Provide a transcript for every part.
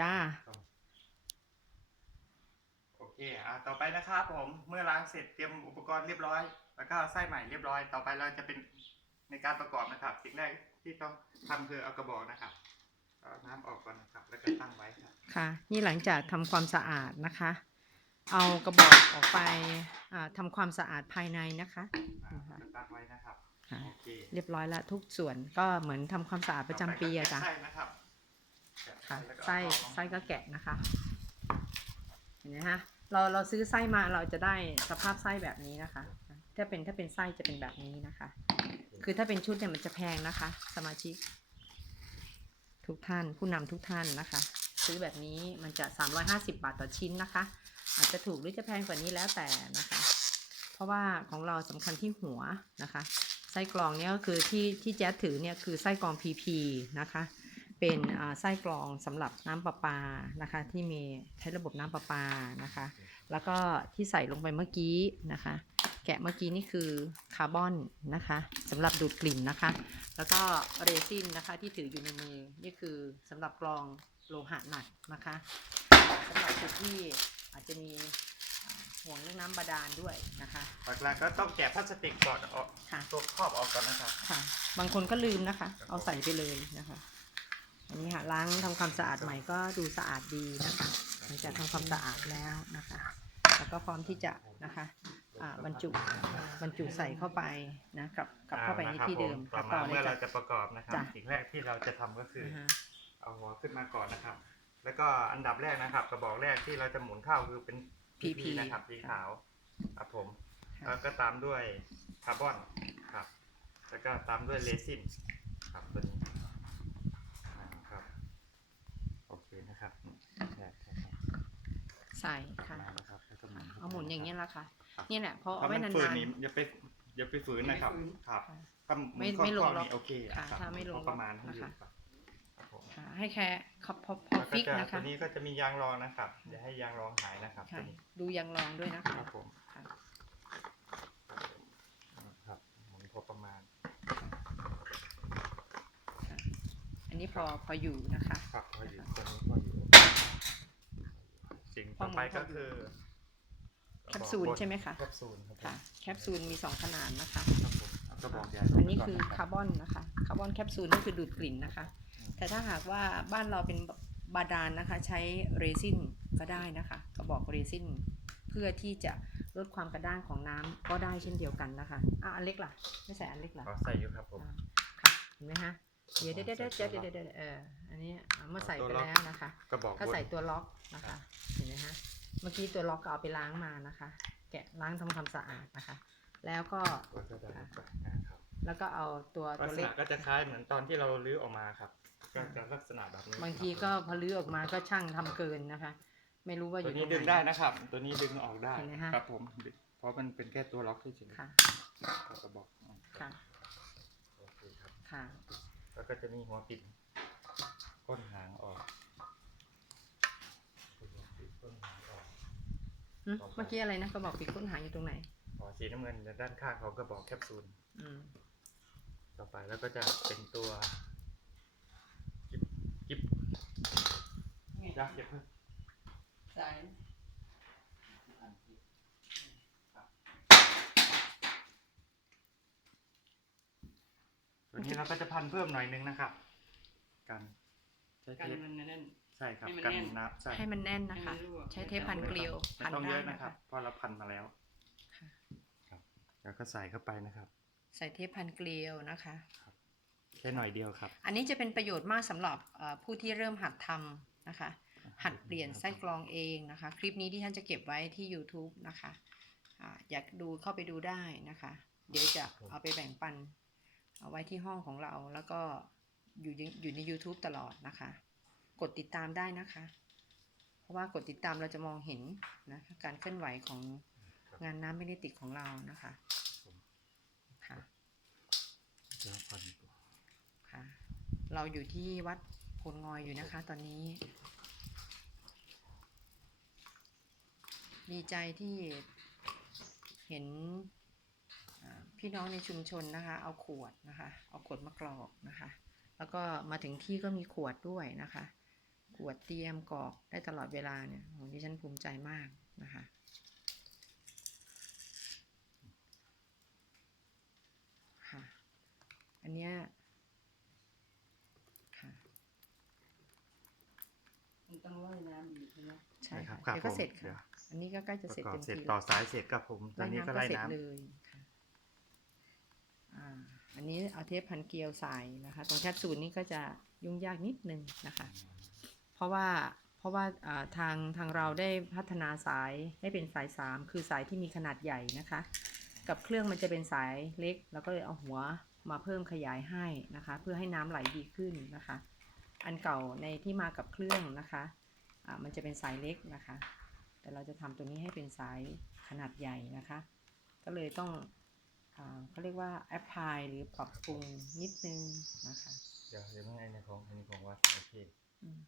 จ้า โอเค อ่าต่อไปนะครับผม เมื่อล้างเสร็จเตรียมอุปกรณ์เรียบร้อย แล้วก็ไส้ใหม่เรียบร้อย ต่อไปเราจะเป็นในการประกอบนะครับ สิ่งแรกที่ต้องทำคือเอากระบอกนะครับ เอาน้ำออกก่อนนะครับ แล้วก็ตั้งไว้ครับ ค่ะ นี่หลังจากทำความสะอาดนะคะ เอากระบอกออกไปอ่าทำความสะอาดภายในนะคะอ่าแล้วก็ตั้งไว้นะครับค่ะโอเค เรียบร้อยแล้วทุกส่วนก็เหมือนทำความสะอาดประจำปีอะจ้ะต่อไปก็แกไส้นะครับแก ค่ะแล้วก็ไส้เอาออกไส้ก็แกะนะคะเห็นไหมฮะเราเราซื้อไส้มาเราจะได้สภาพไส้แบบนี้นะคะ ถ้าเป็นถ้าเป็นไส้จะเป็นแบบนี้นะคะ คือถ้าเป็นชุดเนี่ยมันจะแพงนะคะ สมาชิก ทุกท่านผู้นำทุกท่านนะคะ ซื้อแบบนี้มันจะ 350 บาทต่อชิ้นนะคะ อาจจะถูกหรือจะแพงกว่านี้แล้วแต่นะคะ เพราะว่าของเราสำคัญที่หัวนะคะไส้กรองเนี่ยก็คือที่ที่แจ๊ดถือเนี่ยคือไส้กรอง PP นะคะ เป็นอ่าไส้กรองสำหรับน้ำประปานะคะ ที่มีใช้ระบบน้ำประปานะคะ แล้วก็ที่ใส่ลงไปเมื่อกี้นะคะ แกะเมื่อกี้นี่คือคาร์บอนนะคะสำหรับดูดกลิ่นนะคะ แล้วก็เรซินนะคะที่ถืออยู่ในมือนี่คือสำหรับกรองโลหะหนักนะคะสำหรับจุดที่อาจจะมีอ่าห่วงเรื่องน้ำบาดาลด้วยนะคะ หลักๆก็ต้องแกะพลาสติกก่อนออกค่ะตัวครอบออกก่อนนะครับ ค่ะ บางคนก็ลืมนะคะ เอาใส่ไปเลยนะคะ อันนี้ค่ะล้างทำความสะอาดใหม่ก็ดูสะอาดดีนะคะหลังจากทำความสะอาดแล้วนะคะ แล้วก็พร้อมที่จะนะคะอ่าบรรจุบรรจุใส่เข้าไปนะกลับกลับเข้าไปในที่เดิมต่อค่ะต่มาอเลเมื่ยอเราจ้ะจะประกอบนะครับจ้ะสิ่งแรกที่เราจะทำก็คืออ่าอฮะเอาหัวขึ้นมาก่อนนะครับ แล้วก็อันดับแรกนะครับ กระบอกแรกที่เราจะหมุนเข้าคือเป็น PP นะครับสีขาวครับผมค่ะแล้วก็ตามด้วยคาร์บอนครับ แล้วก็ตามด้วยเรซินครับตัวนี้อ่าครับโอเคนะครับแรกนะครับ ใส่ค่ะ มาแล้วครับแล้วก็หมุนเอาหมุนอย่างนี้ยละค่ะครับนี่แหละเพราะเพเอาราะไว้มันนาฝืนน นี่อย่าไปอย่าไปฝืนนะครับ ครับๆค่ะถ้าหมุนไม่ครอบไม่ลงครอบล็อกนี่โอเคค่ะรับถ้าไม่ลงพอประมาณล็อกให้อยู่นะคะ ครับครับผมค่ะให้แค่พอพอพอแล้วก็ฟิกจะนะตัคะวนี้ก็จะมียางรองนะครับอย่าให้ยางรองหายนะครับค่ะตัวนี้ดูยางรองด้วยนะคคะรับผมค่ะครับหมุนพอประมาณค่ะอันนี้พอพออยู่นะคะ ครับพออยู่ตัวนี้พออยู่สิ่ง ต่อไปก็คือแคปซูลใช่ไหมคะแคปซูลครับผมค่ะแคปซูลมีสองขนาดนะคะครับผมเอากระบอกใหญ่อันนี้คือก่คาร์บอนนะคะคาร์บอนแคปซูลนี่คือดูดกลิ่นนะคะ แต่ถ้าหากว่าบ้านเราเป็นบาดาลนะคะ ใช้เรซินก็ได้นะคะกระบอกเรซินเพื่อที่จะลดความกระด้างของน้ำก็ได้เช่นเดียวกันนะคะอะอันเล็กล่ะ ไม่ใส่อันเล็กล่ะขอใส่อยู่ครับผมอ่าค่ะเห็นไหมฮะ เดี๋ยวเดี๋ยวเดี๋ยวเดี๋ยวเดี๋ยวเดี๋ยวเอออันนี้เอามาใส่ไปแล้วนะคะกระบอกก็ใส่บนตัวล็อกนะคะ เห็นไหมฮะเมื่อกี้ตัวล็อกก็เอาไปล้างมานะคะ แกะล้างทำความสะอาดนะคะ แล้วก็ แล้วก็ได้นะครับแล้วก็เอาตัวลัตักวษเล็กณะก็จะคล้ายเหมือนตอนที่เราลื้อออกมาครับก็จะลักษณะแบบนี้ บางทีก็พอลื้อออกมาก็ช่างทำเกินนะคะ ไม่รู้ว่าอตัวยู่ตรนี้งดึงไหนได้นะครับ ตัวนี้ดึงออกได้เห็นไหมฮะครับผม เพราะมันเป็นแค่ตัวล็อกเฉยๆค่ะครับกระบอกอืมค่ะโอเคครับค่ะ แล้วก็จะมีหัวปิดก้นหางออกหัวปิดก้นหางออกหึเมื่อกี้อะไรนะกระบอกปิดค้นหาอยู่ตรงไหนอ๋อสีน้ำเงินด้านข้างของกระบอกแคปซูลอืมต่อไปแล้วก็จะเป็นตัวกิบกิบยักษ์เก็บเพิ่ม สาย นี้เราก็จะพันเพิ่มหน่อยนึงนะครับ กันใช้เทกันปมันแน่น ใช่ครับให้มันกันแน่น น้ำใช่ให้มันแน่นนะคะ ให้มันรั่ว ใช้เทปพันเกลียวไม่พันต้องเยได้อะนะนะครับคะเพราะเราพันมาแล้วค่ะแล้วก็ใส่เข้าไปนะครับใส่เทปพันเกลียวนะคะ แค่หน่อยเดียวครับ อันนี้จะเป็นประโยชน์มากสำหรับเอ่อผู้ที่เริ่มหัดทำนะคะ หัดเปลี่ยนไส้กรองเองนะคะ คลิปนี้ที่ท่านจะเก็บไว้ที่ YouTube นะคะอ่าอยากดูเข้าไปดูได้นะคะ เดี๋ยวจะเอาไปแบ่งปัน เอาไว้ที่ห้องของเราแล้วก็อยู่ในอยู่ใน YouTube ตลอดนะคะ กดติดตามได้นะคะ เพราะว่ากดติดตามเราจะมองเห็นนะคะการเคลื่อนไหวของงานน้ำไม่ได้ติดของเรานะคะค่ะเดี๋ยวพันก่อนค่ะ เราอยู่ที่วัดโพนงอยอยู่นะคะ ตอนนี้ ดีใจที่เห็นอ่า พี่น้องในชุมชนนะคะ เอาขวดนะคะ เอาขวดมากรอกนะคะ แล้วก็มาถึงที่ก็มีขวดด้วยนะคะ ขวดเตรียมกรอกได้ตลอดเวลาเนี่ยโหดิฉันภูมิใจมากนะคะค่ะ อันเนี้ยค่ะมันต้องร้อยน้ำอีกใช่ไหมใช่ครัค่ะบครับเดี๋ยวก็เสร็จผมเดี๋ยวค่ะ อันนี้ก็ใกล้จะประเสร็จกอบเต็มเสร็จทีต่อแล้วสายเสร็จครับผม ตอนนี้ก็ไล่เสร็จน้ำเลยค่ะ อันนี้เอาเทปพันเกลียวใส่นะคะ ตรงแคปซูลนี่ก็จะยุ่งยากนิดนึงนะคะ เพราะว่าเพราะว่าทางทางเราได้พัฒนาสายให้เป็นสาย 3 คือสายที่มีขนาดใหญ่นะคะ กับเครื่องมันจะเป็นสายเล็ก แล้วก็เลยเอาหัวมาเพิ่มขยายให้นะคะ เพื่อให้น้ำไหลดีขึ้นนะคะ อันเก่าในที่มากับเครื่องนะคะอ่ามันจะเป็นสายเล็กนะคะ แต่เราจะทำตัวนี้ให้เป็นสายขนาดใหญ่นะคะ ก็เลยต้อง เขาเรียกว่าแอปพลายหรือปรับปรุงนิดนึงนะคะ เดี๋ยวเดี๋ยวไม่ไงในของอันนี้ของวัดโอเคอืม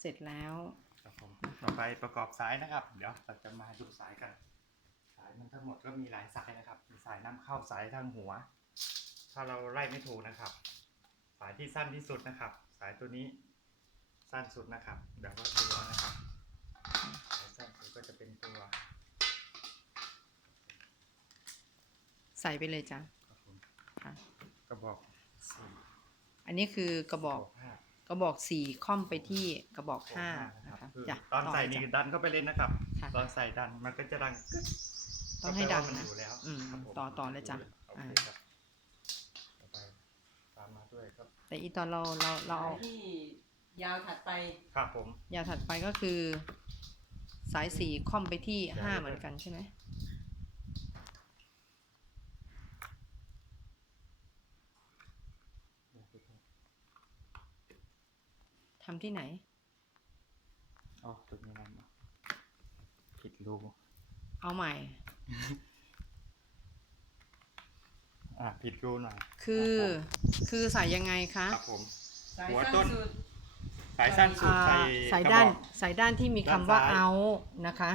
เสร็จแล้วครับผมต่อไปประกอบสายนะครับ เดี๋ยวเราจะมาดูสายกัน สายมันทั้งหมดก็มีหลายสายนะครับมีสายน้ำเข้าสายทางหัว ถ้าเราไล่ไม่ถูกนะครับ สายที่สั้นที่สุดนะครับ สายตัวนี้สั้นสุดนะครับ เดี๋ยวก็ดูเอานะครับ สายสั้นสุดก็จะเป็นตัว ใส่ไปเลยจ้ะครับผมค่ะ กระบอกสี่อันนี้คือกระบอกห้ากระบอกสี่ค่อมไปที่กระบอกห้านะนะครัคะบคือจ้ะตอนใส่เลยนี่จ้ะ ดันเข้าไปเลยนะครับ ค่ะตอนใส่ดันมันก็จะดังกึ๊กต้องให้ดังก็แปลว่ามันะอยู่แล้วอืมครับผมต่อต่อเลยจ้ะโอเคอ่าครับต่อไปตามมาด้วยครับ แต่อีตอนเราเราเราเอาสายที่ยาวถัดไปครับผม ยาวถัดไปก็คือ สายสี่ค่อมไปที่ห้าเหมือนกันใช่ไหม ทำที่ไหน อ๋อตรงนี้นั่นเนอะผิดรูเอาใหม่ อ่าผิดรูหน่อย คือ คือใส่ยังไงคะ ครับผมสายหัวสั้นต้นสุดสายสั้นสุดอ่าใส่สายกระด้านบอกสายด้านที่มีคำว่าด้านซ้ายเอานะคะ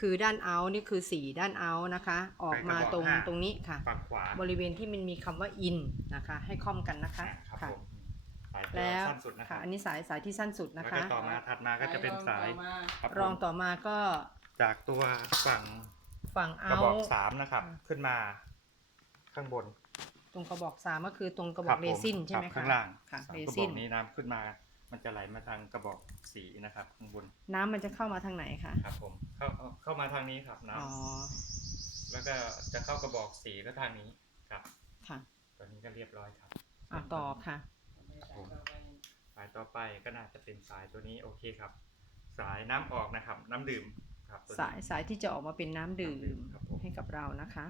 คือด้านเอานี่คือสีด้านเอานะคะ ออกมาใส่กระบอกตรงห้าตรงนี้ค่ะฝั่งขวาบริเวณที่มันมีคำว่า in นะคะ ให้ค่อมกันนะคะอ่าครับค่ะผมสายตัว แล้วสั้นสุดนะครัค่ะบอันนี้สายสายที่สั้นสุดแล้นะวคะก็ต่อมาถัดมาก็จะเป็นสายต่อมาครับผมรองต่อมาก็จากตัวฝั่งฝั่งกเอาระบอกสามนะครับ อ่า ขึ้นมาข้างบนตรงกระบอกสามก็คือตรงกระบคอกเรซินผมใช่ไหมรับคะข้างล่างค่ะสามเรกระบซิอนกนี้น้ำขึ้นมา มันจะไหลมาทางกระบอกสีนะครับข้างบนน้ำมันจะเข้ามาทางไหนคะครับผมเข้าเอาเข้ามาทางนี้ครับน้อ๋อำแล้วก็จะเข้ากระบอกสีก็ทางนี้ครับ ค่ะตอนนี้ก็เรียบร้อยครับ อะต่อค่ะ สายต่อไปสายต่อไปก็น่าจะเป็นสายตัวนี้โอเคครับ สายน้ำออกนะครับ น้ำดื่มครับตัวนี้สายสายที่จะออกมาเป็นน้ำดื่น้ำดื่มมครับผมให้กับเรานะคะ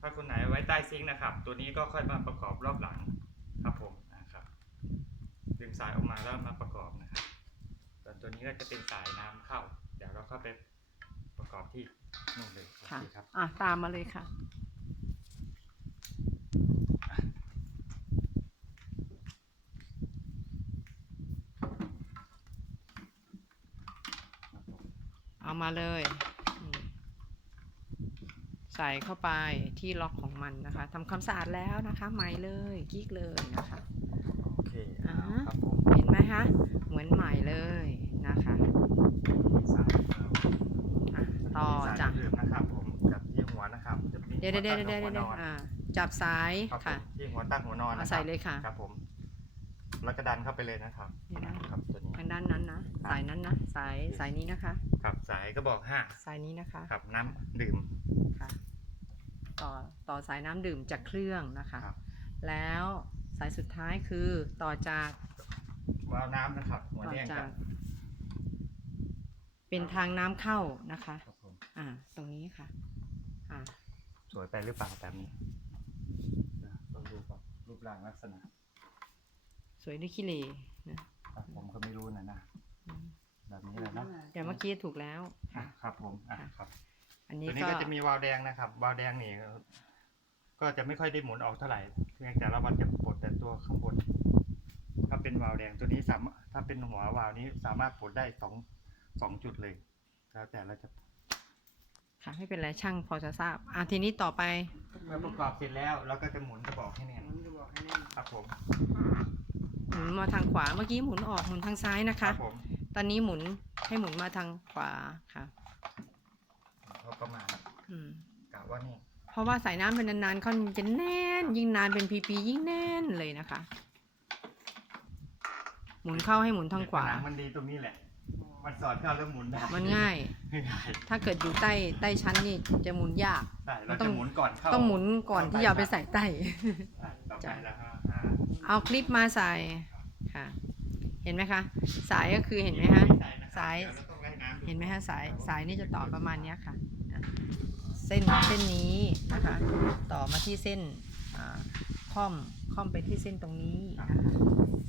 ถ้าคนไหนไว้ใต้ซิงค์นะครับ ตัวนี้ก็ค่อยมาประกอบรอบหลังครับผมนะครับ ดึงสายออกมาแล้วมาประกอบนะครับส่วนตัวนี้ก็จะเป็นสายน้ำเข้า เดี๋ยวเราเข้าไปประกอบที่นู่นเลยโอค่ะเคครับอะตามมาเลยค่ะ เอามาเลยนี่ใส่เข้าไปที่ล็อกของมันนะคะทำความสะอาดแล้วนะคะใหม่เลยกิ๊กเลยนะคะโอเคอ่าครับผมเห็นไหมคะเหมือนใหม่เลยนะคะสายเราอะต่อสายจ้ะดื่มนะครับผมกับที่หัวนะครับจะมีเดี๋ยวเดี๋ยวเดี๋ยวหัเดี๋ยวตั้งเดี๋ยวหัวนอนอ่าจับสายครับผมค่ะที่หัวตั้งหัวนอนเอานะคใส่รับเลยค่ะ ครับผมแล้วก็ดันเข้าไปเลยนะครับนี่นะครับตัวนี้ ทางด้านนั้นนะ สายนั้นนะ สายสายนี้นะคะ ครับสายก็บอกห้าสายนี้นะคะครับน้ำดื่ม ค่ะต่อต่อสายน้ำดื่มจากเครื่องนะคะ ครับ แล้วสายสุดท้ายคือต่อจากวาล์วน้ำนะครับ หัวต่อแดงจากัก บเป็นทางน้ำเข้านะคะ ครับผมอ่า ตรงนี้ค่ะ อ่า สวยไปหรือเปล่าแบบนี้เดี๋ยวต้องดูก่อนรูปร่างลักษณะสวยด้วยขี้เหร่นะอะผมก็ไม่รู้นะนะอืม แบบนี้เลยนะแต่เมื่อกี้ถูกแล้ว อะค่ะครับผมอะค่ะครับ อันนี้ตัวนี้ก็ก็จะมีวาล์วแดงนะครับ วาล์วแดงนี่ก็จะไม่ค่อยได้หมุนออกเท่าไหร่เพียงแต่ละวันจะปลดแต่ตัวข้างบน ถ้าเป็นวาล์วแดงตัวนี้สามารถถ้าเป็นหัววาล์วนี้สามารถปลดได้สองสองจุดเลยแล้วแต่เราจะค่ะไม่เป็นไรช่างพอจะทราบอะทีนี้ต่อไปเมื่อประกอบเสร็จแล้วเราก็จะหมุนกระบอกให้แน่นมันจะบอกให้แน่นครับผมหมุนมาทางขวาเมื่อกี้หมุนออกหมุนทางซ้ายนะครัคะบผม ตอนนี้หมุนให้หมุนมาทางขวาค่ะพอประมาณอืมกะว่านี่เพราะว่าใส่น้ำเป็นนานๆเขาจะแน่น ยิ่งนานเป็นปีๆยิ่งแน่นเลยนะคะ หมุนเข้าให้หมุนทางขวาผนัมันดีตรงนี้แหละ มันสอดเข้าแล้วหมุนได้มันง่าย ง่ายถ้าเกิดอยู่ใต้ใต้ชั้นนี่จะหมุนยาก ใช่มัเรานต้จะองหมุนก่อนเข้าต้องหมุนก่อนที่จะเอาไปใส่ใต้ ใช่ต่อไปแล้วก็หา เอาคลิปมาใส่ค่ะเห็นไหมคะ สายก็คือเห็นไหมคะใส่นะครับสายเดี๋วเรต้องไล่น้ำดูเห็นไหมคะสายสายนี่จะต่อประมาณเนี้ยค่ะอะ เส้นเส้นนี้นะคะต่อมาที่เส้นอ่าค่อมค่อมไปที่เส้นตรงนี้นะคะ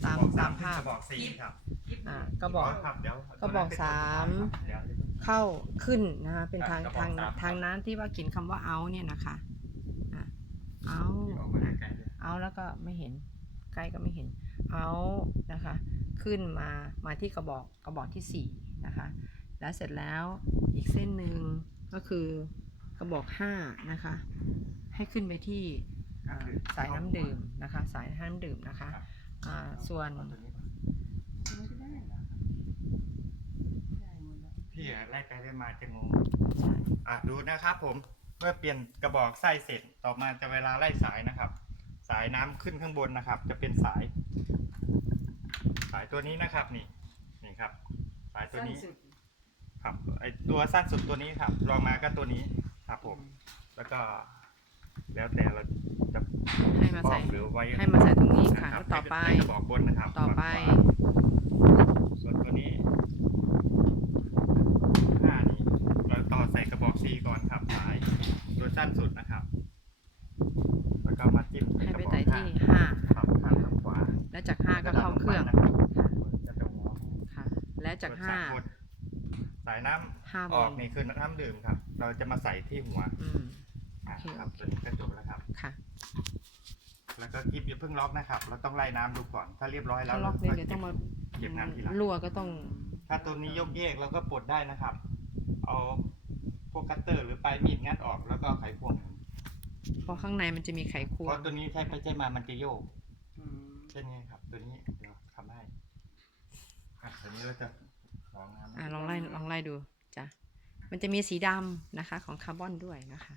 ตามกระบอกตามภาพกระบอกสี่ครับอ่าก็บอกครับเดี๋ยวกระบอกสามเดี๋ยวเข้าขึ้นนะคะเป็นทางกระบอกทางสามทางนั้นที่ว่าเขียนคำว่าเอาเนี่ยนะคะอะเอาออกมาไกลๆเลยเอาแล้วก็ไม่เห็นใกล้ก็ไม่เห็นเอานะคะ ขึ้นมามาที่กระบอกกระบอกที่สี่นะคะ แล้วเสร็จแล้วอีกเส้นหนึ่งก็คือกระบอกห้านะคะ ให้ขึ้นไปที่สายน้ำดื่มนะคะ สายน้ำดื่มนะคะส่วนเอาตัวนี้ก่อนไม่ได้ได้มดแล้วพี่อะไล่ไปไล่มาจะงงอะดูนะครับผมเมื่อเปลี่ยนกระบอกไส้เสร็จต่อมาจะเวลาไล่สายนะครับ สายน้ำขึ้นข้างบนนะครับ จะเป็นสาย ตัวนี้นะครับนี่นี่ครับ สายตัวสั้นนี้สุดครับไอตัวสั้นสุดตัวนี้ครับรองมาก็ตัวนี้ครับผม แล้วก็ แล้วแต่เราจะให้มาป้อใส่งหรือไว้ให้มาใส่ตรงนี้ค่ะนรับแล้วต่อไปในกระบอกบนนะครับต่อไป ส่วนตัวนี้ห้านี้เราต่อใส่กระบอกซีก่อนครับสายตัวสั้นสุดนะครับ แล้วก็มาจิ้ม ให้ ก ไประ บอก ใส่ที่ ห้า ห้า ครับข้างทางขวา แล้วจากห้าก็เข้าเครื่อง จะจะหัว ค่ะ และจาก ส่วนห้าสยบนสายน้ำห้าอโมองกนี่คือน้ำดื่มครับ เราจะมาใส่ที่หัวอืม อะโอเคครับโอเค ตัวนี้ก็จบแล้วครับ ค่ะ แล้วก็กิฟอย่าเพิ่งล็อกนะครับ เราต้องไล่น้ำดูก่อน ถ้าเรียบร้อยแล้วถ้าล็อกเลยเดี๋ยวก็ต้องมา เก็บน้ำทีหลัง รั่วก็ต้อง ถ้าตัวนี้ยกเยกเราก็ปลดได้นะครับ เอาพวกคัตเตอร์หรือปลายมีดงัดออกแล้วก็ไขควงเพราะข้างในมันจะมีไขควเพงราะตัวนี้ใช้ไปใช้มามันจะโยกอืมเช่นนี้ครับ ตัวนี้เดี๋ยวทำให้อะตัวนี้เราจะล องน้ำอะลองไล่ลองไล่ดูจ้ะมันจะมีสีดำนะคะของคาร์บอนด้วยนะคะ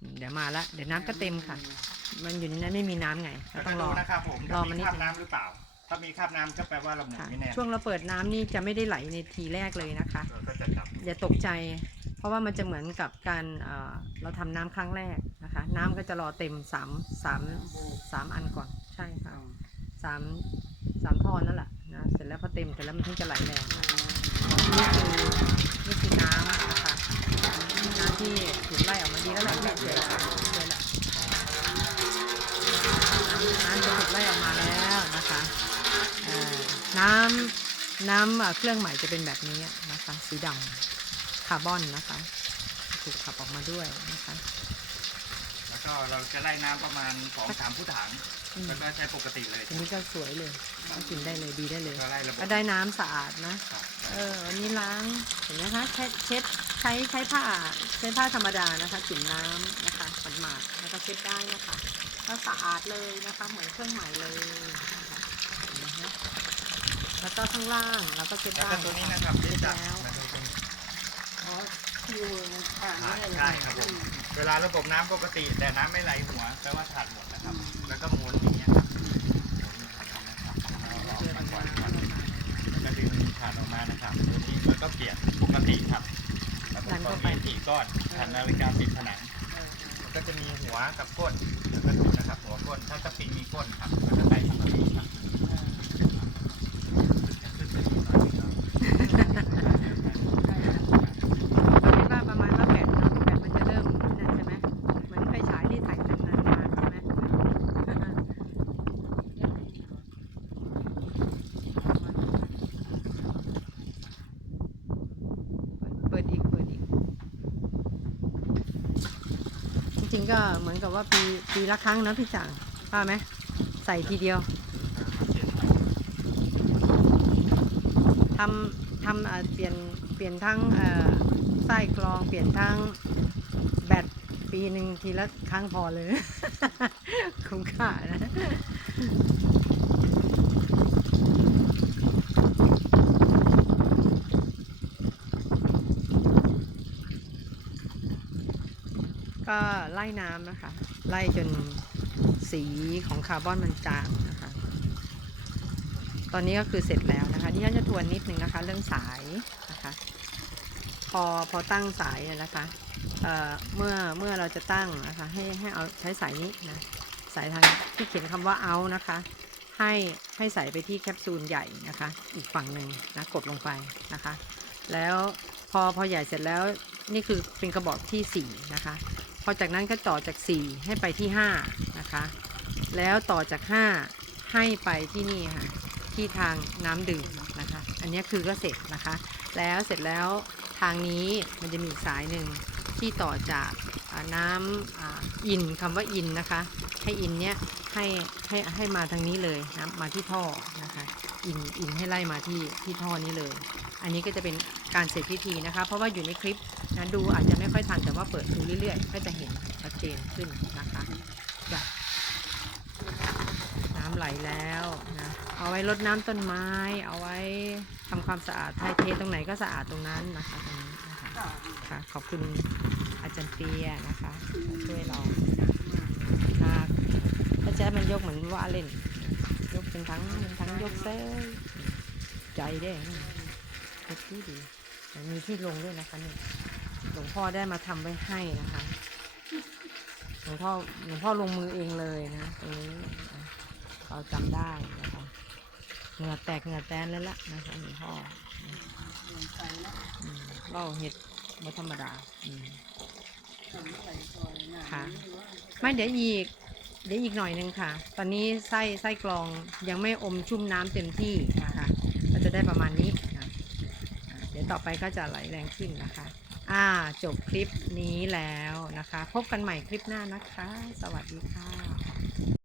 อืมเดี๋ยวมาละเดี๋ยวน้ำก็เต็มค่ะ มันอยู่ในนั้นไม่มีน้ำไงเราแล้วต้ก็องรดูอนะครับผมรอถ้ามันมีนิดคราบน้ำหรือเปล่า ถ้ามีคราบน้ำก็แปลว่าเราหมุนค่ะไม่แน่ช่วงเราเปิดน้ำนี่จะไม่ได้ไหลในทีแรกเลยนะคะเราก็จะจับอย่าตกใจ เพราะว่ามันจะเหมือนกับการเอ่อเราทำน้ำครั้งแรกนะคะ น้ำก็จะรอเต็มสามสามสามอันก่อนใช่ค่ะสามสามท่อนั่นแหละนะ เสร็จแล้วพอเต็มเสร็จแล้วมันถึงจะไหลแรงนะคะนี่คือนี่คือน้ำนะคะน้ำที่ถูกไล่ออกมาดีแล้วแหละเนี่ยเสร็จแล้วเสร็จแล้วน้ำจะถูกไล่ออกมาแล้วนะคะเอ่อน้ำน้ำเครื่องใหม่จะเป็นแบบนี้นะคะ สีดำคาร์บอนนะคะ ถูกขับออกมาด้วยนะคะ ก็เราจะไล่น้ำประมาณสองสามผู้ถังอืมแล้วก็ใช้ปกติเลยอันนี้ก็สวยเลยก็กินได้เลยดีได้เลย ก็ไล่ระบบก็ได้น้ำสะอาดนะ ครับเออวันนี้ล้างเห็นไหมคะใช้เช็ดใช้ใช้ผ้าใช้ผ้าธรรมดานะคะจุ่มน้ำนะคะหมาดๆแล้วก็เช็ดได้นะคะก็สะอาดเลยนะคะ เหมือนเครื่องใหม่เลยนะคะเห็นไหมคะแล้วก็ข้างล่างเราก็เช็ดแล้วได้ก็ตัวนี้นะครับเช็ที่ดจับแล้วนะครับตรงนี้อ๋ อคิวมันผ่านไม่ได้เลยใช่ครับผมเวลาระบบน้ำปกติ แต่น้ำไม่ไหลหัวแปลว่าขาดหมดนะครับ แล้วก็หมุนอย่างเงี้ยครับหมุนอย่างเงี้ยครับเอาออกมาก่อนครับแล้วก็ดึงขาดออกมานะครับตัวนี้แล้วก็เปลี่ยนปกติครับแล้วผมก็มีสี่ก้อนแผ่นนาฬิกาติดผนัง ก็จะมีหัวกับก้นแล้วก็ดูนะครับหัวก้นถ้าสปริงมีก้นครับก็จะใส่สปริงครับ เออ ขึ้นไปนิดหน่อยเนาะ เราคิดว่าประมาณว่าแบตเนาะแบตมันจะเริ่มนั่นใช่ไหมเหมือนไฟฉายที่ถ่ายนานๆใช่ไหม เปิดอีกเปิดอีก ก็เหมือนกับว่าปีปีละครั้งนะพี่จ่างป้าไหมใส่ทีเดียวทำทำเปลี่ยนเปลี่ยนทั้งเอ่อไส้กรองเปลี่ยนทั้งแบตปีหนึ่งทีละครั้งพอเลย คุ้มค่านะ ก็ไล่น้ำนะคะ ไล่จนสีของคาร์บอนมันจางนะคะ ตอนนี้ก็คือเสร็จแล้วนะคะที่ฉันจะทวนนิดนึงนะคะ เรื่องสายนะคะ พอพอตั้งสายเนี่ยนะคะเเมื่อเมื่อเราจะตั้งนะคะให้ให้เอาใช้สายนี้นะสายทางที่เขียนคำว่าเอานะคะ ให้ให้ใส่ไปที่แคปซูลใหญ่นะคะ อีกฝั่งหนึ่งนะกดลงไปนะคะ แล้วพอพอใหญ่เสร็จแล้วนี่คือเป็นกระบอกที่4นะคะ พอจากนั้นก็ต่อจาก 4 ให้ไปที่ 5 นะคะ แล้วต่อจาก 5 ให้ไปที่นี่ค่ะ ที่ทางน้ำดื่มนะคะ อันนี้คือก็เสร็จนะคะ แล้วเสร็จแล้วทางนี้มันจะมีอีกสายหนึ่งที่ต่อจากน้ำอ่าอินคำว่าอินนะคะ ให้อินเนี้ยให้ให้ให้มาทางนี้เลยนะมาที่ท่อนะคะอินอินให้ไล่มาที่ที่ท่อนี้เลย อันนี้ก็จะเป็นการเสร็จพิธีนะคะ เพราะว่าอยู่ในคลิป นะดูอาจจะไม่ค่อยทันแต่ว่าเปิดดูเรื่อยๆ ก็จะเห็นชัดเจนขึ้นนะคะจ้ะน้ำไหลแล้วนะเอาไว้รดน้ำต้นไม้ เอาไว้ทำความสะอาดไทยเทตรงไหนก็สะอาดตรงนั้นนะคะตรงนี้นะคะค่ะขอบคุณอาจารย์เปียนะคะ ช่วยเรามากถ้าจะให้มันยกเหมือนว่าเล่น ยกเป็นทั้งเป็นทั้งยกเซ้ใจเด้ดดีดีมีที่ลงด้วยนะคะเนี่ย หลวงพ่อได้มาทำไว้ให้นะคะ หลวงพ่อหลวงพ่อลงมือเองเลยนะตรงนี้เราจำได้นะคะเหงื่อแตกเหงื่อแตนแล้วล่ะนะคะหลวงพ่อเล้วอืมเราเห็ดไม่ธรรมดาค่ะ ไม่เดี๋ยวอีก เดี๋ยวอีกหน่อยนึงค่ะ ตอนนี้ไส้ไส้กรองยังไม่อมชุ่มน้ำเต็มที่นะคะก็จะได้ประมาณนี้นะเดี๋ยวต่อไปก็จะไหลแรงขึ้นนะคะ อ่าจบคลิปนี้แล้วนะคะ พบกันใหม่คลิปหน้านะคะ สวัสดีค่ะ